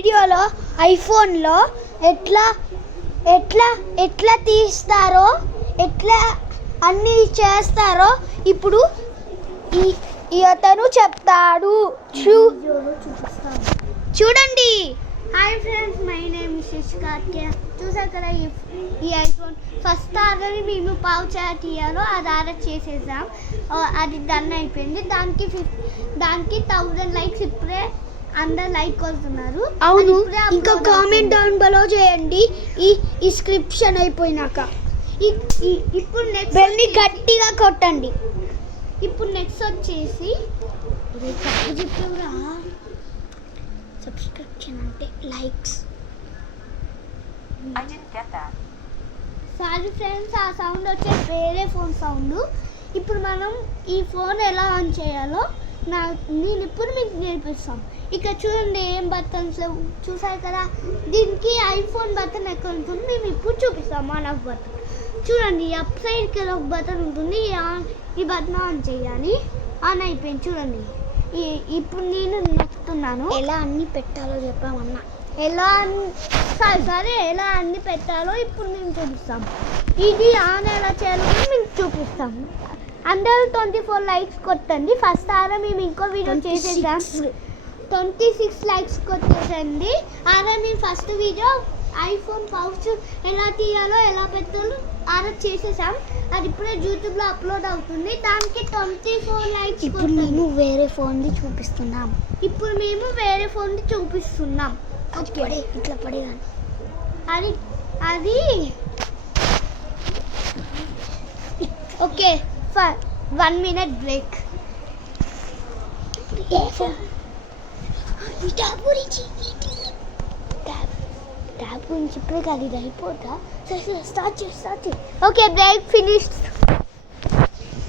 వీడియోలో ఐఫోన్లో ఎట్లా ఎట్లా ఎట్లా తీస్తారో ఎట్లా అన్నీ చేస్తారో ఇప్పుడు అతను చెప్తాడు. చూడండి. Hi friends, my name Shashikarthya. చూసారు కదా ఈ ఐఫోన్ ఫస్ట్ ఆర్డర్ మేము పావు తీయాలో అది ఆర్డర్ చేసేసాం. అది డన్ అయిపోయింది. దానికి 1000 లైక్స్ ఇప్పుడే అందరు లైక్ కొడుతున్నారు. అవును, ఇంకా కామెంట్ డౌన్ బిలో చేయండి ఈ స్క్రిప్షన్ అయిపోయినాక. ఇప్పుడు నెక్స్ట్ బెల్ని గట్టిగా కొట్టండి. ఇప్పుడు నెక్స్ట్ వచ్చేసి చెప్పరా సబ్స్క్రిప్షన్ అంటే లైక్స్. సారీ ఫ్రెండ్స్, ఆ సౌండ్ వచ్చే వేరే ఫోన్ సౌండ్. ఇప్పుడు మనం ఈ ఫోన్ ఎలా ఆన్ చేయాలో నేను ఇప్పుడు మీకు నేర్పిస్తాను. ఇక్కడ చూడండి ఏం బటన్స్ చూసారు కదా. దీనికి ఐఫోన్ బటన్ ఎక్కడ ఉంటుంది మేము ఇప్పుడు చూపిస్తాం. ఆన్ ఆఫ్ బటన్ చూడండి, అప్ సైడ్కి ఒక బటన్ ఉంటుంది. ఈ బటన్ ఆన్ చేయాలి. ఆన్ అయిపోయింది చూడండి. ఇప్పుడు నేను నొక్కుతున్నాను. ఎలా అన్ని పెట్టాలో చెప్పామన్నా, ఎలా అన్ని పెట్టాలో ఇప్పుడు మేము చూపిస్తాం. ఇది ఆన్ ఎలా చేయాలో మేము చూపిస్తాం. అందరూ 24 లైక్స్ కొట్టండి. ఫస్ట్ ఆరా మేము ఇంకో వీడియో చేసేసాం. 26 లైక్స్ కొట్టేసండి. ఆరా మేము ఫస్ట్ వీడియో ఐఫోన్ పౌచ్ ఎలా తీయాలో ఎలా పెట్టాలో ఆరా చేసేసాం. అది ఇప్పుడే యూట్యూబ్లో అప్లోడ్ అవుతుంది. దానికి 24 లైక్స్. ఇప్పుడు మేము వేరే ఫోన్ది చూపిస్తున్నాం. ఇట్లా పడేదాన్ని అది ఓకే. 1 minute break. ట్యాబ్ గురించి ఇప్పుడే కాదు, ఇది అయిపోతా. స్టార్ట్. Okay, break finished.